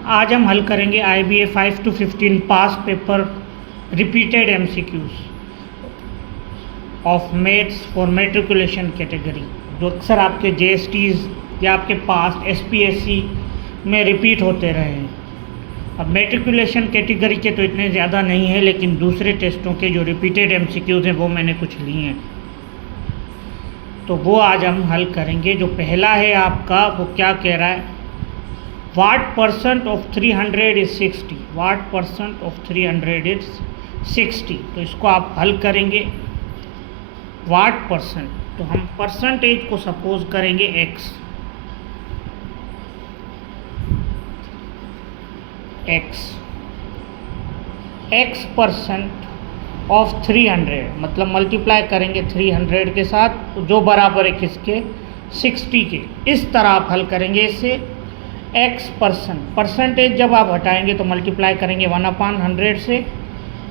आज हम हल करेंगे IBA 5 to 15 pass paper repeated MCQs of maths for matriculation category, जो अक्सर आपके JSTs या आपके पास SPSC में रिपीट होते रहे हैं। अब मेट्रिकुलेशन कैटेगरी के तो इतने ज़्यादा नहीं है, लेकिन दूसरे टेस्टों के जो रिपीटेड MCQs हैं वो मैंने कुछ लिए हैं, तो वो आज हम हल करेंगे। जो पहला है आपका, वो क्या कह रहा है, What % of 300 is 60? What % of 300 is 60? तो इसको आप हल करेंगे। What %, तो हम परसेंटेज को सपोज करेंगे x % ऑफ 300, मतलब मल्टीप्लाई करेंगे 300 के साथ, जो बराबर है किसके, 60 के। इस तरह आप हल करेंगे इसे। x%, परसेंटेज जब आप हटाएंगे तो मल्टीप्लाई करेंगे 1/100 से,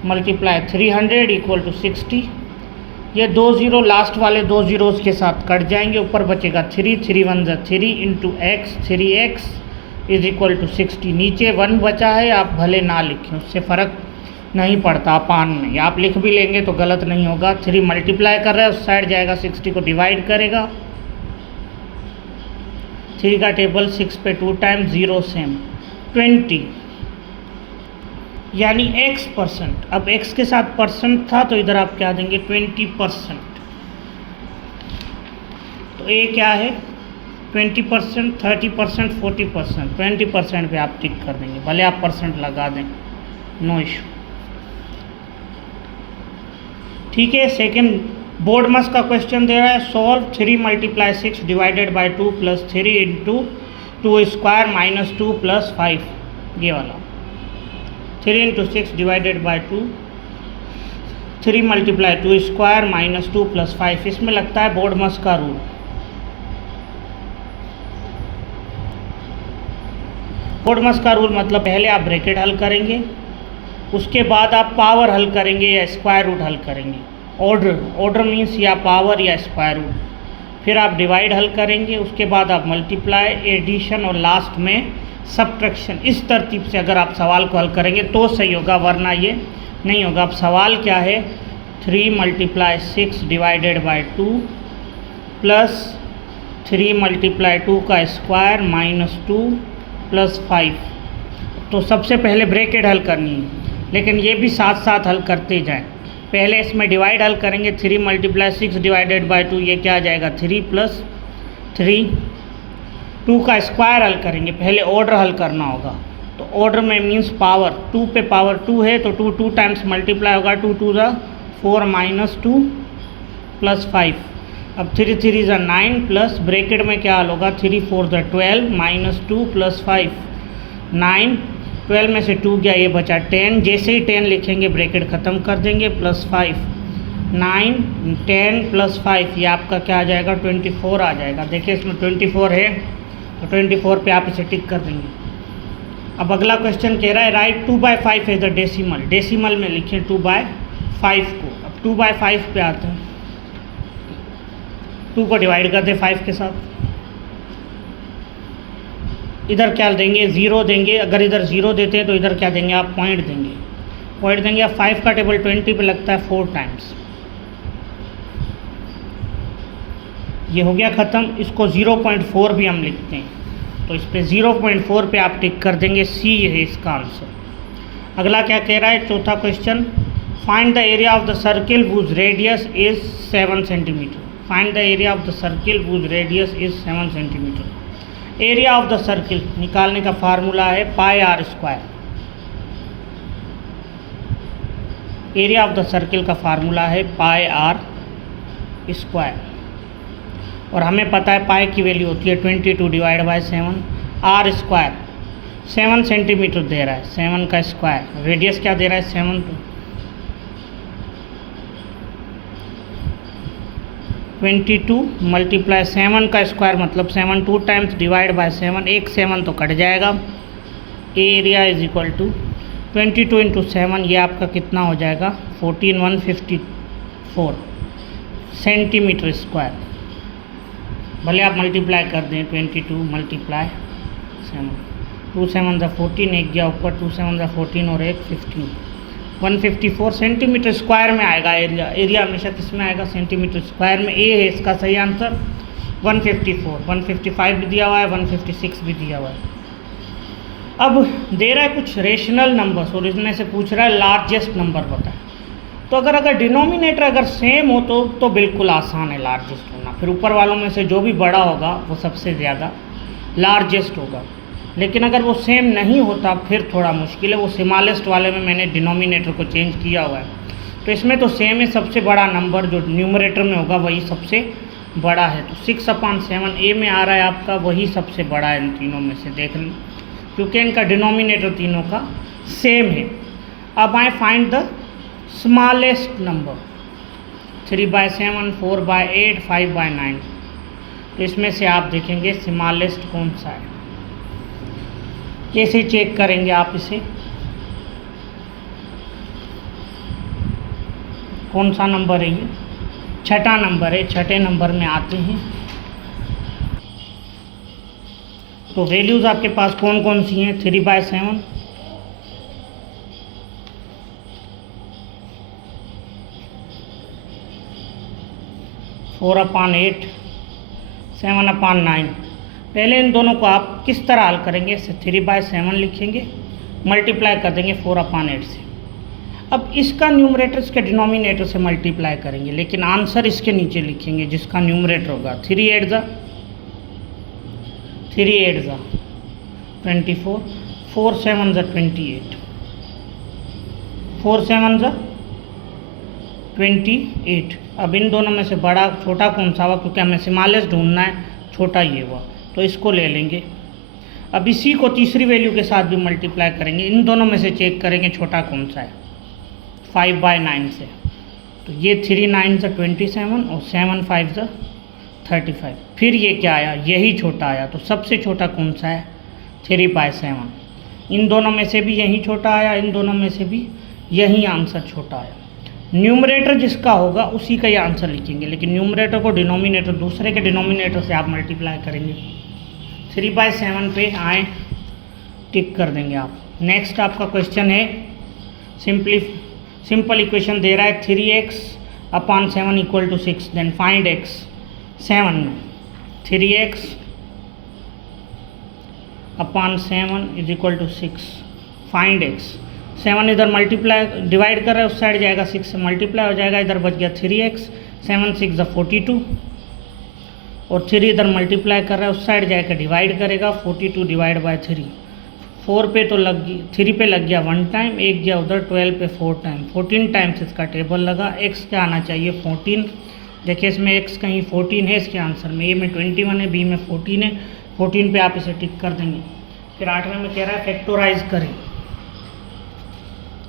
मल्टीप्लाई 300 इक्वल टू 60। ये 2 0 लास्ट वाले 2 ज़ीरोज़ के साथ कट जाएंगे, ऊपर बचेगा 3, 3 1 ज़ा 3 into x, 3x is equal to 60। नीचे 1 बचा है, आप भले ना लिखें, उससे फ़र्क नहीं पड़ता अपान में, या आप लिख भी लेंगे तो गलत नहीं होगा। 3 मल्टीप्लाई कर रहा है, उस साइड जाएगा, 60 को डिवाइड करेगा, 3 का टेबल 6 पे 2 टाइम्स, 0 सेम 20, यानी x%। अब x के साथ परसेंट था तो इधर आप क्या देंगे, 20%। तो a क्या है, 20%, 30%, 40%। 20% पे आप टिक कर देंगे, भले आप परसेंट लगा दें, नो इशू। ठीक है। सेकंड बोर्ड मस का क्वेश्चन दे रहा है, solve 3 × 6 divided by 2 plus 3 into 2 square minus 2 plus 5, ये वाला। 3 × 6 divided by 2, 3 × 2 square minus 2 plus 5। इसमें लगता है बोर्ड मस का रूल। बोर्ड मस का रूल मतलब पहले आप ब्रैकेट हल करेंगे, उसके बाद आप पावर हल करेंगे या स्क्वायर रूट हल करेंगे। ऑर्डर मीन्स या पावर या स्क्वायर रूट, फिर आप डिवाइड हल करेंगे, उसके बाद आप मल्टीप्लाई, एडिशन और लास्ट में सब्ट्रैक्शन। इस तरतीब से अगर आप सवाल को हल करेंगे तो सही होगा, वरना ये नहीं होगा। अब सवाल क्या है, 3 × 6 डिवाइडेड बाई 2 प्लस 3 × 2 का स्क्वायर माइनस 2 प्लस 5। तो सबसे पहले ब्रैकेट हल करनी है, लेकिन ये भी साथ साथ हल करते जाएं। पहले इसमें डिवाइड हल करेंगे, 3 × 6 डिवाइडेड बाई 2, ये क्या आ जाएगा, 3 प्लस 3। 2 का स्क्वायर हल करेंगे, पहले ऑर्डर हल करना होगा, तो ऑर्डर में मीन्स पावर, 2 पे पावर 2 है तो 2 टाइम्स मल्टीप्लाई होगा, 2 2 ज़ा 4 माइनस 2 प्लस 5। अब 3 3 ज़ा 9 प्लस ब्रैकेट में क्या हल होगा, 3 4 ज़ा 12 माइनस 2 प्लस 5, 9। 12 में से 2 गया, ये बचा 10। जैसे ही 10 लिखेंगे ब्रैकेट ख़त्म कर देंगे, प्लस 5, 9 10 प्लस 5, ये आपका क्या आ जाएगा, 24 आ जाएगा। देखिए इसमें 24 है, तो 24 पे आप इसे टिक कर देंगे। अब अगला क्वेश्चन कह रहा है, write 2/5 as the decimal. Decimal में लिखें 2/5 को। अब 2/5 पे आते हैं, 2 को डिवाइड कर दें 5 के साथ, इधर क्या देंगे, 0 देंगे। अगर इधर 0 देते हैं तो इधर क्या देंगे, आप पॉइंट देंगे, पॉइंट देंगे। अब 5 का टेबल 20 पे लगता है 4 टाइम्स, ये हो गया ख़त्म। इसको 0.4 भी हम लिखते हैं, तो इस पर 0.4 पे आप टिक कर देंगे, सी है इसका आंसर। अगला क्या कह रहा है, चौथा question, find the area of the circle whose radius is 7 centimetre. Find the area of the circle whose radius is 7 centimetre. Area of the circle निकालने का फार्मूला है πr²। Area of the circle का formula है πr², और हमें पता है पाई की वैल्यू होती है 22 डिवाइड बाई 7। r², 7 सेंटीमीटर दे रहा है, 7 का स्क्वायर, रेडियस क्या दे रहा है, 7 22 मल्टीप्लाई 7 का स्क्वायर मतलब 7, 2 टाइम्स डिवाइड बाय 7, एक 7 तो कट जाएगा। Area is equal to 22 into 7, ये आपका कितना हो जाएगा, 14154 सेंटीमीटर स्क्वायर। भले आप मल्टीप्लाई कर दें 22 × 7, 2 7 14, एक गया ऊपर, 2 7 14 और एक 15, 154 सेंटीमीटर स्क्वायर में आएगा एरिया। एरिया हमेशा किस में आएगा? सेंटीमीटर स्क्वायर में। ए है इसका सही आंसर 154। 155 भी दिया हुआ है, 156 भी दिया हुआ है। अब दे रहा है कुछ रेशनल नंबर्स और इसमें से पूछ रहा है लार्जेस्ट नंबर बताएं। तो अगर डिनोमिनेटर अगर सेम हो तो बिल्कुल आसान है लार्जेस्ट होना, फिर ऊपर वालों में से जो भी बड़ा होगा वो सबसे ज़्यादा लार्जेस्ट होगा। लेकिन अगर वो सेम नहीं होता फिर थोड़ा मुश्किल है। वो स्मॉलेस्ट वाले में मैंने डिनोमिनेटर को चेंज किया हुआ है, तो इसमें तो सेम है, सबसे बड़ा नंबर जो न्यूमरेटर में होगा वही सबसे बड़ा है। तो 6/7 ए में आ रहा है आपका, वही सबसे बड़ा है इन तीनों में से, देख लें, क्योंकि इनका डिनोमिनेटर तीनों का सेम है। अब आए फाइंड द स्मॉलेस्ट नंबर। 3/7, 4/8, 5/9। तो इसमें से आप देखेंगे स्मॉलेस्ट कौन सा है। कैसे चेक करेंगे आप इसे? कौन सा नंबर है ये? छठा नंबर है। छठे नंबर में आते हैं तो वैल्यूज़ आपके पास कौन कौन सी हैं? 3/7, 4/8, 7/9। पहले इन दोनों को आप किस तरह हल करेंगे? 3/7 लिखेंगे, मल्टीप्लाई कर देंगे 4/8 से। अब इसका न्यूमरेटर इसके डिनोमिनेटर से मल्टीप्लाई करेंगे, लेकिन आंसर इसके नीचे लिखेंगे जिसका न्यूमरेटर होगा। 3 8 ज़ा 24, 4 7 ज़ा 28, 4 7 ज़ा 28। अब इन दोनों में से बड़ा छोटा कौन सा हुआ? क्योंकि हमें स्मॉलेस्ट ढूंढना है, छोटा ये हुआ, तो इसको ले लेंगे। अब इसी को तीसरी वैल्यू के साथ भी मल्टीप्लाई करेंगे, इन दोनों में से चेक करेंगे छोटा कौन सा है, 5/9 से। तो ये 3 9 ज़ा 27 और 7 5 ज़ा 35। फिर ये क्या आया? यही छोटा आया। तो सबसे छोटा कौन सा है? 3/7। इन दोनों में से भी यही छोटा आया, इन दोनों में से भी यही आंसर छोटा आया। न्यूमरेटर जिसका होगा उसी का ही आंसर लिखेंगे, लेकिन न्यूमरेटर को डिनोमिनेटर दूसरे के डिनोमिनेटर से आप मल्टीप्लाई करेंगे। 3/7 पे आए, टिक कर देंगे आप। नेक्स्ट आपका क्वेश्चन है सिंपल इक्वेशन दे रहा है 3x/7 = 6। Then find x। 7 में 3x/7 = 6। Find x। 7 इधर मल्टीप्लाई डिवाइड कर रहा है, उस साइड जाएगा, 6 से मल्टीप्लाई हो जाएगा, इधर बच गया 3x। 7 6 ज़ा 42 और 3 इधर मल्टीप्लाई कर रहा है, उस साइड जाकर डिवाइड करेगा, 42 / 3। 4 पे तो लग गई, 3 पे लग गया 1 टाइम, एक गया उधर, 12 पे 4 टाइम, 14 टाइम्स इसका टेबल लगा। x क्या आना चाहिए? 14। देखिए इसमें x कहीं 14 है इसके आंसर में, a में 21 है, b में 14 है। 14 पे आप इसे टिक कर देंगे। फिर 8वें में कह रहा है फैक्टोराइज करें।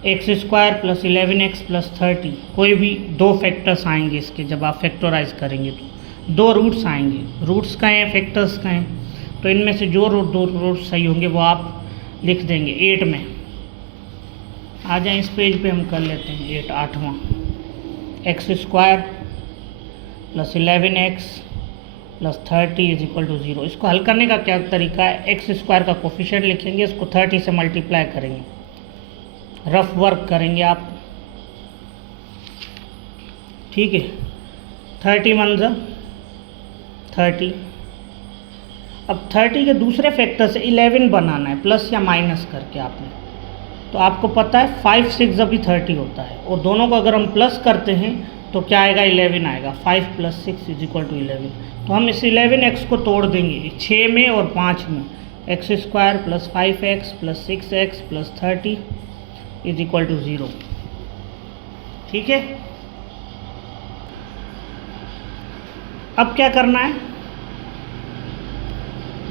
x² + 11x + 30। कोई भी दो फैक्टर्स आएंगे इसके, जब आप फैक्टोराइज करेंगे तो 2 रूट्स आएंगे। रूट्स का है, फैक्टर्स का है, तो इनमें से जो दो रूट्स सही होंगे वो आप लिख देंगे। 8 में आ जाए, इस पेज पे हम कर लेते हैं 8 8वां। x² + 11x + 30 = 0। इसको हल करने का क्या तरीका है? x² का कोफिशिएंट लिखेंगे, इसको 30 से मल्टीप्लाई करेंगे, रफ वर्क करेंगे आप, ठीक है। 31 ज़ा 30। अब 30 के दूसरे फैक्टर से 11 बनाना है, प्लस या माइनस करके आपने। तो आपको पता है 5 6 जब भी 30 होता है, और दोनों को अगर हम प्लस करते हैं तो क्या आएगा? 11 आएगा। 5 + 6 = 11। तो हम इस 11x को तोड़ देंगे 6 में और 5 में। x² + 5x + 6x + 30 = 0। ठीक है। अब क्या करना है?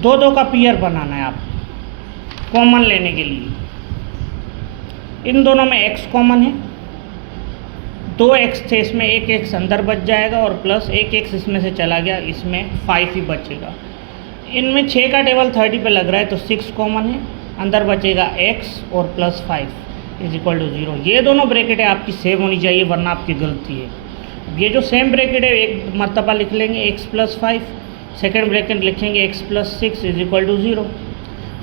2 का पेयर बनाना है आप, कॉमन लेने के लिए। इन दोनों में x कॉमन है, 2x थे, इसमें एक x अंदर बच जाएगा और प्लस एक x इसमें से चला गया, इसमें 5 ही बचेगा। इनमें 6 का टेबल 30 पे लग रहा है, तो 6 कॉमन है, अंदर बचेगा x और + 5 = 0। ये दोनों ब्रैकेट है आपकी सेम होनी चाहिए, वरना आपकी गलती है। ये जो सेम ब्रैकेट है एक मरतबा लिख लेंगे x + 5, सेकेंड ब्रैकेट लिखेंगे x + 6 = 0।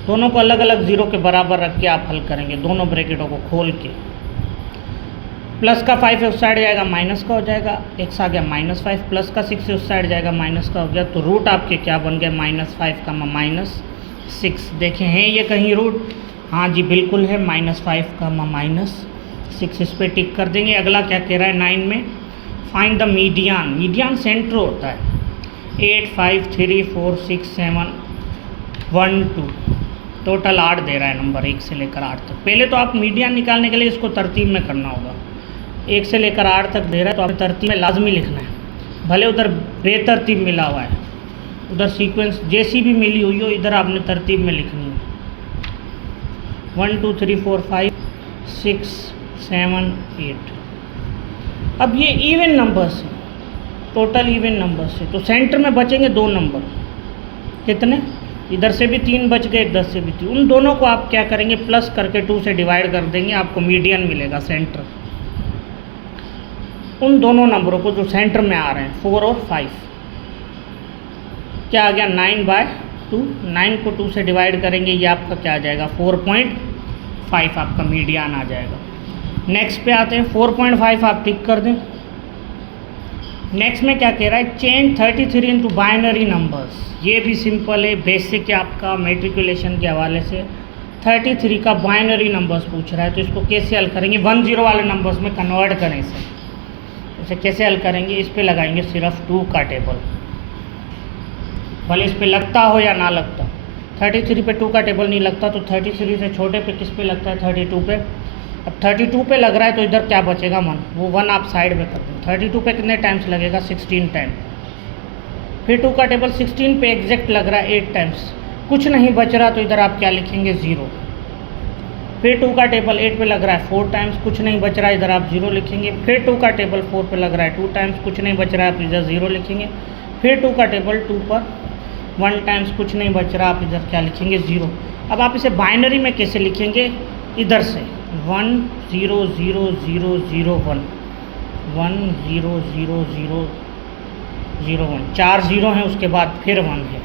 दोनों को अलग अलग 0 के बराबर रख के आप हल करेंगे, दोनों ब्रैकेटों को खोल के। प्लस का 5 है उस साइड जाएगा, माइनस का हो जाएगा, x आ गया -5, प्लस का 6 है उस साइड जाएगा, माइनस का हो गया। तो रूट आपके क्या बन गया, -5 का -6। देखें हैं ये कहीं रूट? हाँ जी बिल्कुल है, -5 का -6। इस पर टिक कर देंगे। अगला क्या कह रहा है 9 में, find the median. Median centre होता है 8, 5, 3, 4, 6, 7, 1, 2, टोटल 8 दे रहा है नंबर 1 से लेकर 8 तक। पहले तो आप मीडियन निकालने के लिए इसको तरतीब में करना होगा। 1 से लेकर 8 तक दे रहा है तो आप तरतीब में लाजमी लिखना है, भले उधर बेतरतीब मिला हुआ है, उधर सीक्वेंस जैसी भी मिली हुई हो, इधर आपने तरतीब में लिखनी है। 1, 2, 3, 4, 5, 6, 7, 8। अब ये इवन नंबर्स हैं, टोटल इवन नंबर्स है, तो सेंटर में बचेंगे 2 नंबर। कितने? इधर से भी 3 बच गए, इधर से भी 3। उन दोनों को आप क्या करेंगे, प्लस करके 2 से डिवाइड कर देंगे, आपको मीडियन मिलेगा सेंटर। उन दोनों नंबरों को जो सेंटर में आ रहे हैं 4 और 5, क्या आ गया 9/2। 9 को 2 से डिवाइड करेंगे, ये आपका क्या आ जाएगा 4.5, आपका मीडियन आ जाएगा। नेक्स्ट पे आते हैं, 4.5 आप टिक कर दें। नेक्स्ट में क्या कह रहा है, चेंज 33 इनटू बाइनरी नंबर्स। ये भी सिंपल है, बेसिक है आपका मैट्रिकुलेशन के हवाले से। 33 का बाइनरी नंबर्स पूछ रहा है, तो इसको कैसे हल करेंगे, 1 0 वाले नंबर्स में कन्वर्ट करें इसे कैसे हल करेंगे, इस पे लगाएंगे सिर्फ 2 का टेबल, भले इस पे लगता हो या ना लगता। 33 पे 2 का टेबल नहीं लगता, तो 33 से छोटे पे किस पे लगता है, 32 पे। अब 32 पे लग रहा है तो इधर क्या बचेगा 1, वो 1 आप साइड में कर दें। 32 पे कितने टाइम्स लगेगा, 16 टाइम। फिर 2 का टेबल 16 पे एग्जैक्ट लग रहा है 8 टाइम्स, कुछ नहीं बच रहा तो इधर आप क्या लिखेंगे 0। फिर 2 का टेबल 8 पे लग रहा है 4 टाइम्स, कुछ नहीं बच रहा है इधर आप 0 लिखेंगे। फिर 2 का टेबल 4 पे लग रहा है 2 टाइम्स, कुछ नहीं बच रहा है आप इधर 0 लिखेंगे। फिर 2 का टेबल 2 पर 1 टाइम्स, कुछ नहीं बच रहा आप इधर क्या लिखेंगे 0। अब आप इसे बाइनरी में कैसे लिखेंगे, इधर से 1 0 0 0 0 1, 1 0 0 0 0 1, 4 0 हैं, उसके बाद फिर 1 है।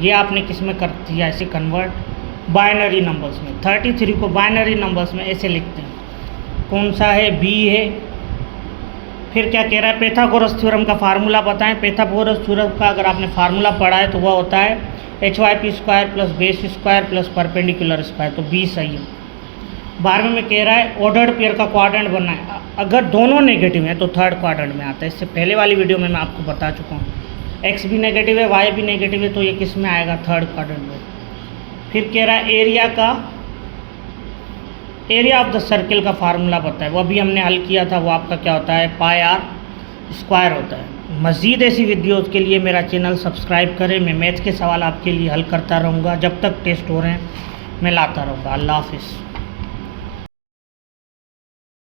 ये आपने किस में कर दिया, ऐसे कन्वर्ट बाइनरी नंबर्स में। 33 को बाइनरी नंबर्स में ऐसे लिखते हैं। कौन सा है, बी है। फिर क्या कह रहा है, पाइथागोरस थ्योरम का फार्मूला बताएं। पाइथागोरस थ्योरम का अगर आपने फार्मूला पढ़ा है तो वह होता है HYP² plus base square plus perpendicular square, तो बी सही है। 12वें में कह रहा है ऑर्डर्ड पेयर का क्वाड्रेंट बनना है, अगर दोनों नेगेटिव हैं तो थर्ड क्वाड्रेंट में आता है। इससे पहले वाली वीडियो में मैं आपको बता चुका हूँ, एक्स भी नेगेटिव है, वाई भी नेगेटिव है, तो ये किस में आएगा, थर्ड क्वाड्रेंट में। फिर कह रहा है एरिया ऑफ द सर्किल का फार्मूला बताए, वो अभी हमने हल किया था, वो आपका क्या होता है, πr² होता है। मज़ीद ऐसी वीडियोस के लिए मेरा चैनल सब्सक्राइब करें। मैं मैथ के सवाल आपके लिए हल करता रहूँगा, जब तक टेस्ट हो रहे हैं मैं लाता रहूँगा। अल्लाह हाफिज़।